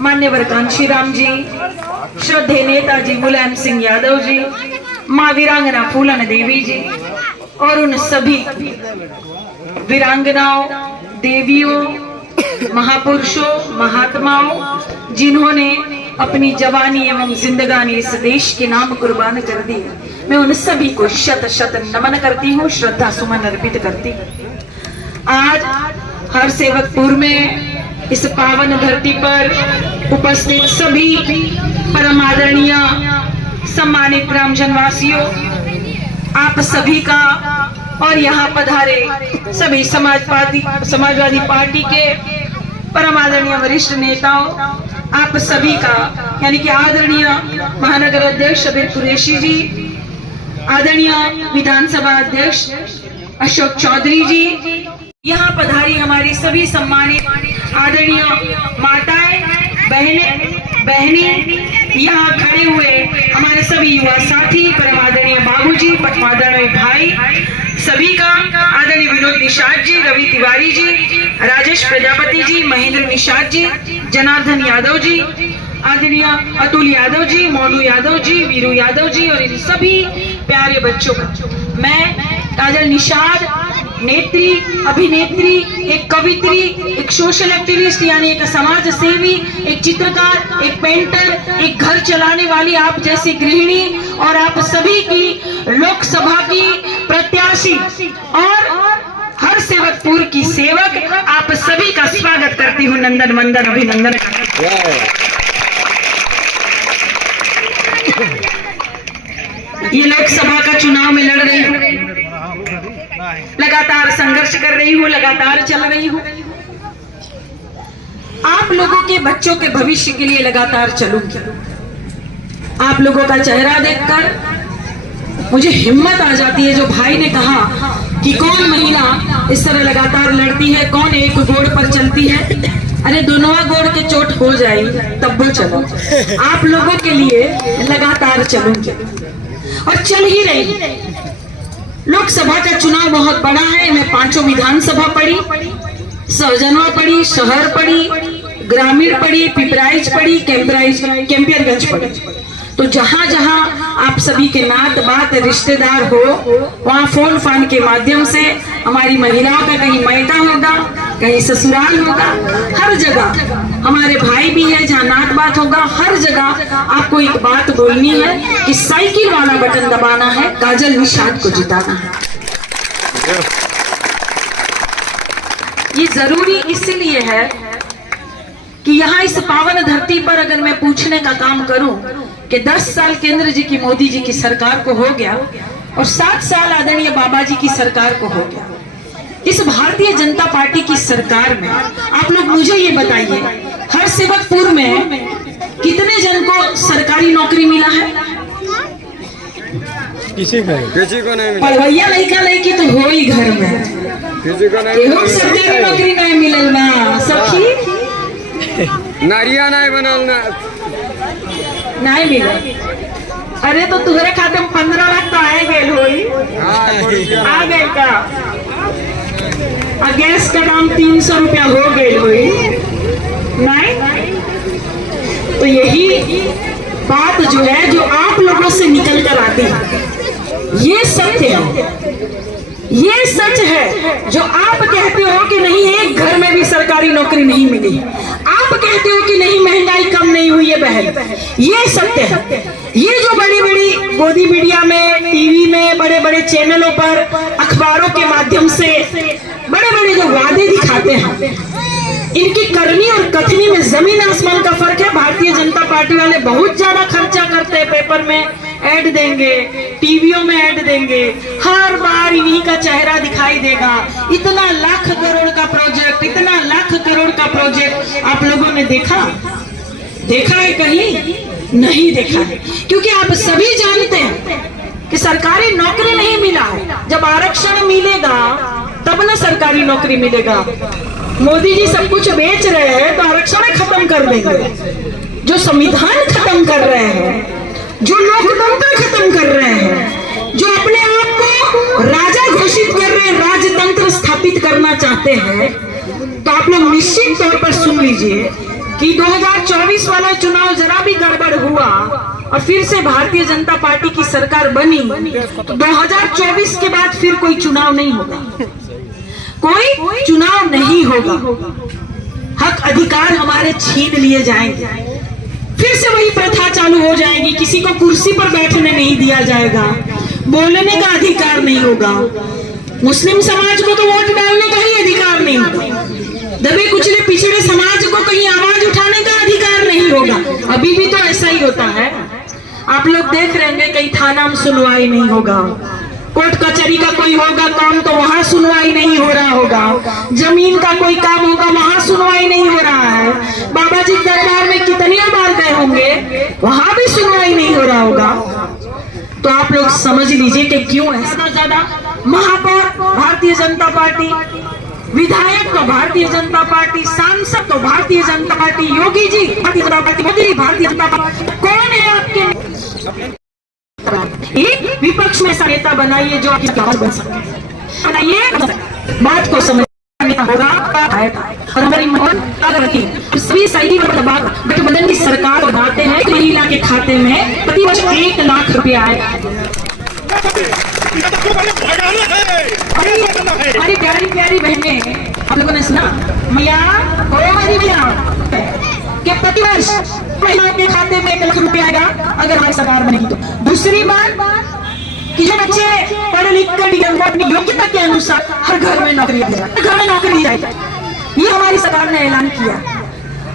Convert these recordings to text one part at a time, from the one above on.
मान्यवर कांशीराम जी, श्रद्धेय नेताजी मुलायम सिंह यादव जी, माँ वीरांगना फूलन देवी जी और उन सभी वीरांगनाओं, देवियों, महापुरुषों, महात्माओं जिन्होंने अपनी जवानी एवं जिंदगानी इस देश के नाम कुर्बान कर दी, मैं उन सभी को शत शत नमन करती हूँ, श्रद्धा सुमन अर्पित करती हूँ। आज हर सेवकपुर में इस पावन धरती पर उपस्थित सभी परम आदरणीय सम्मानित ग्रामजनवासियों, आप सभी का और यहाँ पधारे सभी समाजवादी पार्टी के परम आदरणीय वरिष्ठ नेताओं, आप सभी का यानी कि आदरणीय महानगर अध्यक्ष अबीर कुरैशी जी, आदरणीय विधानसभा अध्यक्ष अशोक चौधरी जी, यहाँ पधारी हमारी सभी सम्मानित आदरणीय माताएं, बहनें, यहाँ खड़े हुए हमारे सभी युवा साथी, परम आदरणीय बाबूजी, परम आदरणीय भाई, सभी का आदरणीय विनोद निषाद जी, रवि तिवारी जी, राजेश प्रजापति जी, महेंद्र निषाद जी, जनार्दन यादव जी, आदरणीय अतुल यादव जी, मोनू यादव जी, वीरू यादव जी और इन सभी प्यारे बच्चों का मैं काजल निषाद, नेत्री, अभिनेत्री, एक कवित्री, एक सोशल एक्टिविस्ट यानी एक समाज सेवी, एक चित्रकार, एक पेंटर, एक घर चलाने वाली आप जैसी गृहिणी और आप सभी की लोकसभा की प्रत्याशी और हर सेवकपुर की सेवक, आप सभी का स्वागत करती हूँ, नंदन मंदन अभिनंदन। ये लोकसभा का चुनाव में लड़ रही हूँ, लगातार संघर्ष कर रही हूँ, लगातार चल रही हूँ, आप लोगों के बच्चों के भविष्य के लिए लगातार चलूंगी। आप लोगों का चेहरा देखकर मुझे हिम्मत आ जाती है। जो भाई ने कहा कि कौन महिला इस तरह लगातार लड़ती है, कौन एक गोड़ पर चलती है, अरे दोनों गोड़ के चोट हो जाए तब वो चलो। आप लोगों के लिए लगातार चलूंगी और चल ही रही। लोकसभा का चुनाव बहुत बड़ा है, मैं 5 विधानसभा पढ़ी, सहजनवा पढ़ी, शहर पढ़ी, ग्रामीण पढ़ी, पिपराइच पढ़ी, कैंपियरगंज पढ़ी। तो जहां जहां आप सभी के नात बात रिश्तेदार हो, वहां फोन फान के माध्यम से हमारी महिलाओं का कहीं मैका होगा, कहीं ससुराल होगा, हर जगह हमारे भाई भी है, जहाँ नात बात होगा, हर जगह आपको एक बात बोलनी है कि साइकिल वाला बटन दबाना है, काजल निषाद को जिताना है। ये जरूरी इसलिए है कि यहाँ इस पावन धरती पर अगर मैं पूछने का काम करूं कि 10 साल केंद्र जी की, मोदी जी की सरकार को हो गया और 7 साल आदरणीय बाबा जी की सरकार को हो गया, इस भारतीय जनता पार्टी की सरकार में आप लोग मुझे ये बताइए, हर सेवकपुर में कितने जन को सरकारी नौकरी मिला है? किसी को नहीं मिला। पढ़वैया लड़का लड़की तो हो ही घर में, किसी को नहीं मिला। सरकारी नौकरी नहीं मिलल ना सखी, नारिया नहीं बनल ना, नहीं मिला। अरे तो तुहरे खाते में 15 लाख तो आए गए होई, आ गए का? गैस का दाम 300 रुपया हो गए हुई नहीं? तो यही बात जो है, जो आप लोगों से निकल कर आती है, ये सत्य है, ये सच है। जो आप कहते हो कि नहीं एक घर में भी सरकारी नौकरी नहीं मिली, आप कहते हो कि नहीं महंगाई कम नहीं हुई है बहन, ये सत्य है। ये जो बड़ी बड़ी गोदी मीडिया में, टीवी में, बड़े बड़े चैनलों पर, अखबारों के माध्यम से बड़े बड़े जो वादे दिखाते हैं, इनकी करनी और कथनी में जमीन आसमान का फर्क है। भारतीय जनता पार्टी वाले बहुत ज्यादा खर्चा करते हैं, पेपर में ऐड देंगे, टीवियों में ऐड देंगे, हर बार इन्हीं का चेहरा दिखाई देगा। इतना लाख करोड़ का प्रोजेक्ट, इतना लाख करोड़ का प्रोजेक्ट आप लोगों ने देखा है? कहीं नहीं देखा है, क्योंकि आप सभी जानते हैं कि सरकारी नौकरी नहीं मिला है। जब आरक्षण मिलेगा तब ना सरकारी नौकरी मिलेगा। मोदी जी सब कुछ बेच रहे हैं तो आरक्षण खत्म कर देंगे। जो संविधान खत्म कर रहे हैं, जो लोकतंत्र खत्म कर रहे हैं, जो अपने आप को राजा घोषित कर रहे हैं, राजतंत्र स्थापित करना चाहते हैं, तो आप लोग निश्चित तौर पर सुन लीजिए कि कि 2024 वाला चुनाव जरा भी गड़बड़ हुआ और फिर से भारतीय जनता पार्टी की सरकार बनी तो 2024 के बाद फिर कोई चुनाव नहीं होगा, कोई चुनाव नहीं होगा। हक अधिकार हमारे छीन लिए जाएंगे, फिर से वही प्रथा चालू हो जाएगी, किसी को कुर्सी पर बैठने नहीं दिया जाएगा, बोलने का अधिकार नहीं होगा, मुस्लिम समाज को तो वोट डालने का ही अधिकार नहीं होगा, दबे कुचले पिछड़े समाज को कहीं आवाज उठाने का अधिकार नहीं होगा। अभी भी तो ऐसा ही होता है, आप लोग देख रहे हैं कहीं थाना में सुनवाई नहीं होगा, कोर्ट कचहरी का कोई होगा काम तो वहां सुनवाई नहीं हो रहा होगा, जमीन का कोई काम होगा वहां सुनवाई नहीं हो रहा है, बाबा जी दरबार में कितनी बार गए होंगे वहां भी सुनवाई नहीं हो रहा होगा। तो आप लोग समझ लीजिए कि क्यों ऐसा ज्यादा महापौर भारतीय जनता पार्टी, विधायक तो भारतीय जनता पार्टी, सांसद तो Bharatiya Janata party, Yogi ji Bharatiya Janata party, Modi Bharatiya Janata party, कौन है आपके? एक विपक्ष में ऐसा नेता बनाइए जो आपकी आवाज बन सके, बनाइए, बात को समझना होगा। और हमारी सभी सही गठबंधन की सरकार बनाते हैं, महिला के खाते में प्रतिवर्ष 1 लाख रुपया आएगा। हमारी प्यारी प्यारी बहनें, आप लोगों ने सुना मैया हमारी मैया के प्रतिवर्ष महिलाओं के खाते में 1 लाख रुपया आएगा अगर हमारी सरकार बनेगी तो। दूसरी बात कि जो बच्चे पढ़ लिख कर अपनी योग्यता के अनुसार हर घर में नौकरी जाएगी, ये हमारी सरकार ने ऐलान किया।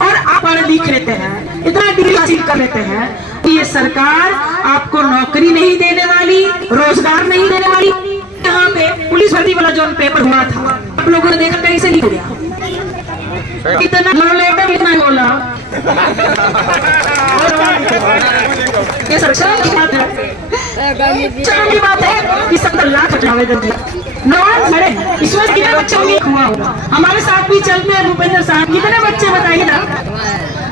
और आप पढ़ लिख लेते हैं, इतना डिग्री हासिल कर लेते हैं, ये सरकार आपको नौकरी नहीं देने वाली, रोजगार नहीं देने वाली। यहाँ पे पुलिस भर्ती वाला जो पेपर हुआ था, आप लोगों ने देखा कैसे लीक हो गया, कितना लेटर लिखना बोला। ये सरकार की बात है कि 70 लाख आवेदन दिया, इसमें कितने बच्चों में हुआ होगा। हमारे साथ भी चलते हैं भूपेंद्र साहब, कितने बच्चे बताइए ना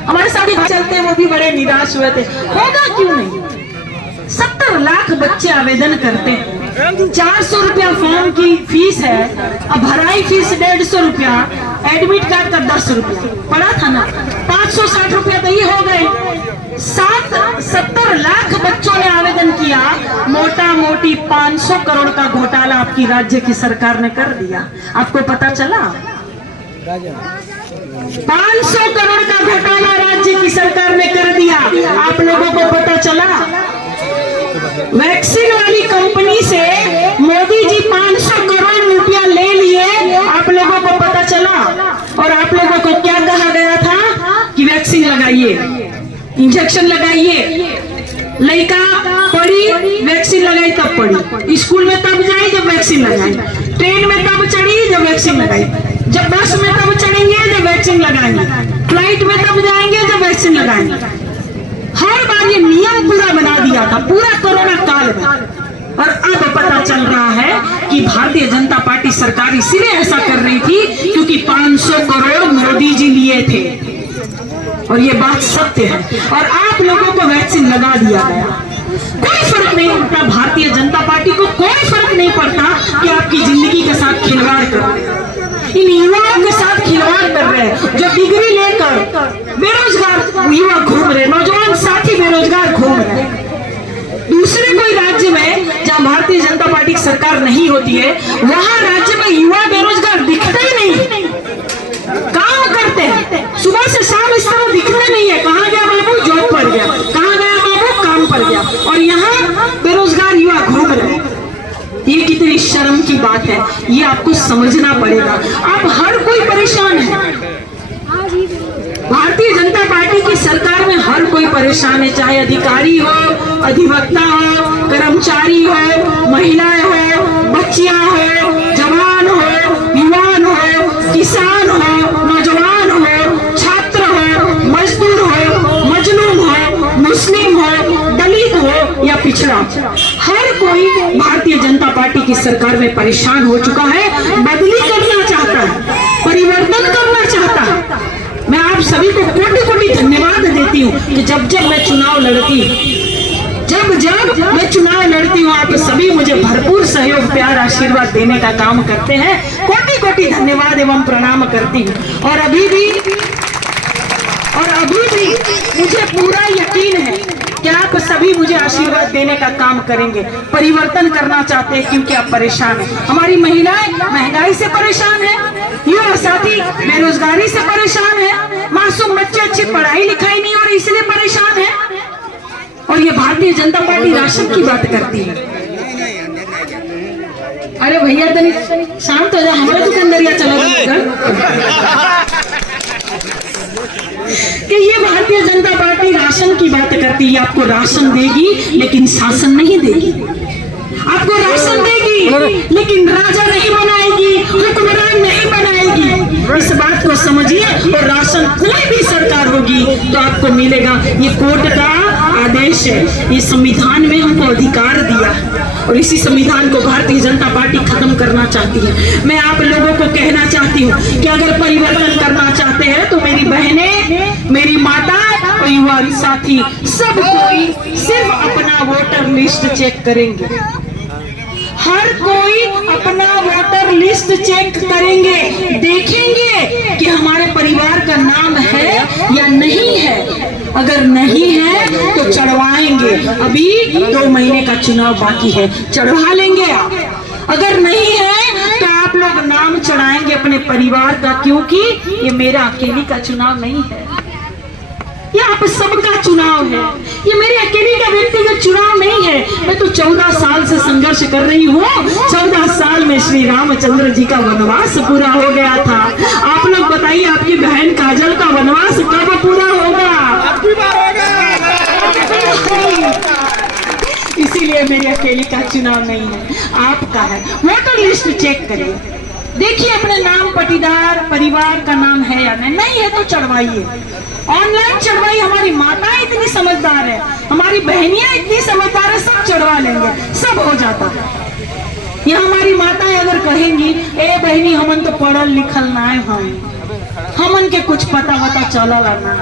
हमारे साथ भी चलते हैं, वो भी बड़े निराश हुए थे। होगा क्यों नहीं, 70 लाख बच्चे आवेदन करते हैं, 400 रुपया फॉर्म की फीस है, अब भराई फीस 150 रुपया, एडमिट कार्ड का 10 रुपया पड़ा था ना, 560 रुपया तो ये हो गए। 70 लाख बच्चों ने आवेदन किया, मोटा मोटी 500 करोड़ का घोटाला आपकी राज्य की सरकार ने कर दिया। आपको पता चला 500 करोड़ का घोटाला राज्य की सरकार ने कर दिया, आप लोगों को पता चला। वैक्सीन वाली कंपनी से मोदी जी 500 करोड़ रुपया ले लिए, आप लोगों को पता चला। और आप लोगों को क्या कहा गया था कि वैक्सीन लगाइए, इंजेक्शन लगाइए, लड़का पढ़ी वैक्सीन लगाई तब पढ़ी, स्कूल में तब जाए जब वैक्सीन लगाई, ट्रेन में तब चढ़ी जब वैक्सीन लगाई, जब बस में तब चढ़ेंगे जब वैक्सीन लगाएंगे, फ्लाइट में तब जाएंगे जब वैक्सीन लगाएंगे। हर बार ये नियम पूरा बना दिया था पूरा कोरोना काल में। और अब पता चल रहा है कि भारतीय जनता पार्टी सरकार इसीलिए ऐसा कर रही थी क्योंकि 500 करोड़ मोदी जी लिए थे, और ये बात सत्य है। और आप लोगों को वैक्सीन लगा दिया गया, कोई फर्क नहीं पड़ता, भारतीय जनता पार्टी को कोई फर्क नहीं पड़ता कि आपकी जिंदगी के साथ खिलवाड़ कर रहे हैं, इन युवाओं के साथ खिलवाड़ कर रहे हैं जो डिग्री लेकर बेरोजगार युवा घूम रहे, नौजवान साथी बेरोजगार घूम रहे। दूसरे कोई राज्य में जहां भारतीय जनता पार्टी की सरकार नहीं होती है, वहां राज्य में युवा बेरोजगार दिखते ही नहीं, काम करते हैं सुबह से शाम, इस तरह दिखते नहीं है। कहाँ गया बाबू, जॉब पर गया, कहाँ गया बाबू, काम पर गया, और यहाँ बेरोजगार युवा घूम रहे। ये कितनी शर्म की बात है, ये आपको समझना पड़ेगा। अब हर कोई परेशान है, भारतीय जनता पार्टी की सरकार में हर कोई परेशान है, चाहे अधिकारी हो, अधिवक्ता हो, कर्मचारी हो, महिलाएं हो, बच्चियां हो, जवान हो, युवान हो, किसान हो, नौजवान हो, छात्र हो, मजदूर हो, मजलूम हो, मुस्लिम हो, दलित हो या पिछड़ा, हर कोई भारतीय जनता पार्टी की सरकार में परेशान हो चुका है, बदली करना चाहता है, परिवर्तन करना चाहता है। मैं आप सभी को कोटि कोटि धन्यवाद देती हूँ कि जब मैं चुनाव लड़ती हूँ, आप सभी मुझे भरपूर सहयोग, प्यार, आशीर्वाद देने का काम करते हैं। कोटि कोटि धन्यवाद एवं प्रणाम करती हूँ। और और अभी भी मुझे पूरा यकीन है कि आप सभी मुझे आशीर्वाद देने का काम करेंगे। परिवर्तन करना चाहते हैं क्योंकि आप परेशान हैं। हमारी महिलाएं महंगाई से परेशान है, युवा साथी बेरोजगारी से परेशान है, मासूम बच्चे अच्छी पढ़ाई लिखाई नहीं हो रही इसलिए परेशान है। और ये भारतीय जनता पार्टी राशन की बात करती है। अरे भैया तनी शांत हो जा, हमारा दुकानदारिया चला कि ये भारतीय जनता पार्टी राशन की बात करती है। आपको राशन देगी लेकिन शासन नहीं देगी। आपको राशन देगी लेकिन राजा नहीं बनाएगी, हुक्मरान नहीं बनाएगी। इस बात को समझिए। और राशन कोई भी सरकार होगी तो आपको मिलेगा। ये कोर्ट का आदेश है, ये संविधान में हमको अधिकार दिया और इसी संविधान को भारतीय जनता पार्टी खत्म करना चाहती है। मैं आप लोगों को कहना चाहती हूँ कि अगर परिवर्तन करना चाहते हैं तो मेरी बहनें, मेरी माता और युवा साथी सब कोई सिर्फ अपना वोटर लिस्ट चेक करेंगे। हर कोई अपना वोटर लिस्ट चेक करेंगे, देखेंगे कि हमारे परिवार का नाम है या नहीं है। अगर नहीं है तो चढ़वाएंगे। अभी 2 महीने का चुनाव बाकी है, चढ़वा लेंगे आप। अगर नहीं है तो आप लोग नाम चढ़ाएंगे अपने परिवार का, क्योंकि ये मेरा अकेली का चुनाव नहीं है, ये आप सबका चुनाव है। ये मेरे अकेले का व्यक्तिगत चुनाव नहीं है। मैं तो 14 साल से संघर्ष कर रही हूँ। 14 साल में श्री रामचंद्र जी का वनवास पूरा हो गया था। आप लोग बताइए आपकी बहन काजल का वनवास कब पूरा होगा? इसीलिए मेरे अकेले का चुनाव नहीं है, आपका है। वोटर लिस्ट चेक करिए, देखिए अपने नाम पटीदार परिवार का नाम है या नहीं है तो चढ़वाइए। ऑनलाइन चढ़वाई। हमारी माताएं इतनी समझदार है, हमारी बहनियां इतनी समझदार है, सब चढ़वा लेंगे, सब हो जाता है। ये हमारी माताएं अगर कहेंगी ए बहनी हमन तो पढ़ल लिखल ना है, हमन के कुछ पता चला ना,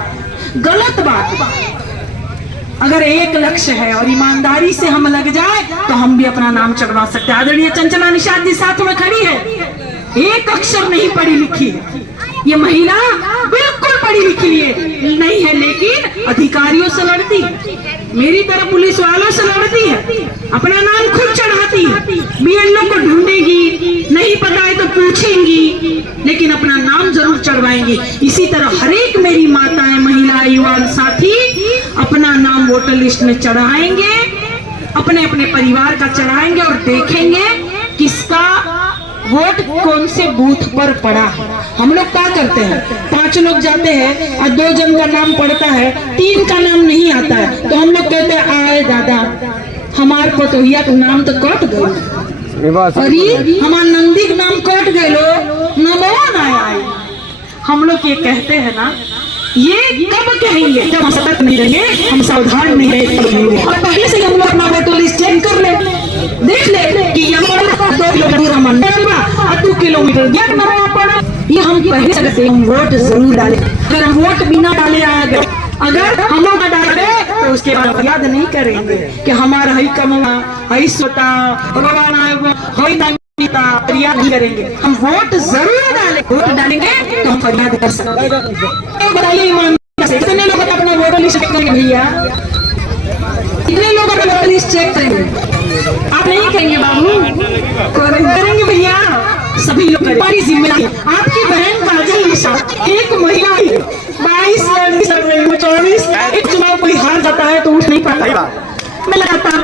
गलत बात। अगर एक लक्ष्य है और ईमानदारी से हम लग जाए तो हम भी अपना नाम चढ़वा सकते हैं। आदरणीय चंचला निषाद जी साथ में खड़ी है, एक अक्षर नहीं पढ़ी लिखी है। ये महिला बिल्कुल पढ़ी लिखी नहीं है लेकिन अधिकारियों से लड़ती है, मेरी तरह पुलिस वालों से लड़ती है, अपना नाम खुद चढ़ाती है। बीएलओ को ढूंढेगी, नहीं पता है तो पूछेंगी, लेकिन अपना नाम जरूर चढ़वाएंगी। इसी तरह हरेक मेरी माताएं, महिला, युवा साथी अपना नाम वोटर लिस्ट में चढ़ाएंगे, अपने अपने परिवार का चढ़ाएंगे और देखेंगे किसका वोट कौन से बूथ पर पड़ा है। हम लोग क्या करते हैं, 5 लोग जाते हैं और 2 जन का नाम पड़ता है, 3 का नाम नहीं आता है तो हम लोग कहते हैं आए दादा हमार पतोहिया का नाम तो कट गए, अरे हमार नंदी का नाम कट गए लो, नमो ना आए। हम लोग ये कहते हैं ना, ये कब कहेंगे जब हम सतर्क नहीं रहेंगे, हम सावधान नहीं रहेंगे। और पहले से हम लोग अपना वोटर लिस्ट चेक कर ले, देख ले कि यहाँ 2 किलोमीटर 2 किलोमीटर पड़ा। ये हम पहले से हम वोट जरूर डाले। अगर हम वोट बिना डाले आ गए, अगर हम लोग डाले तो उसके बाद याद नहीं करेंगे कि हमारा हई कमवा हई सोता फरियाद नहीं करेंगे। हम वोट जरूर डालेंगे, वोट डालेंगे तो हम फरियाद कर सकते हैं। बताइए ईमानदारी से कितने लोग अपना वोटर लिस्ट चेक करेंगे भैया? कितने लोग अपना वोटर लिस्ट चेक करेंगे? आप नहीं करेंगे बाबू, करेंगे भैया, सभी लोग करें। हमारी जिम्मेदारी। आपकी बहन काजल निषाद एक महिला है, 22 24 एक चुनाव कोई हार जाता है तो उठ नहीं पाता। मैं लगातार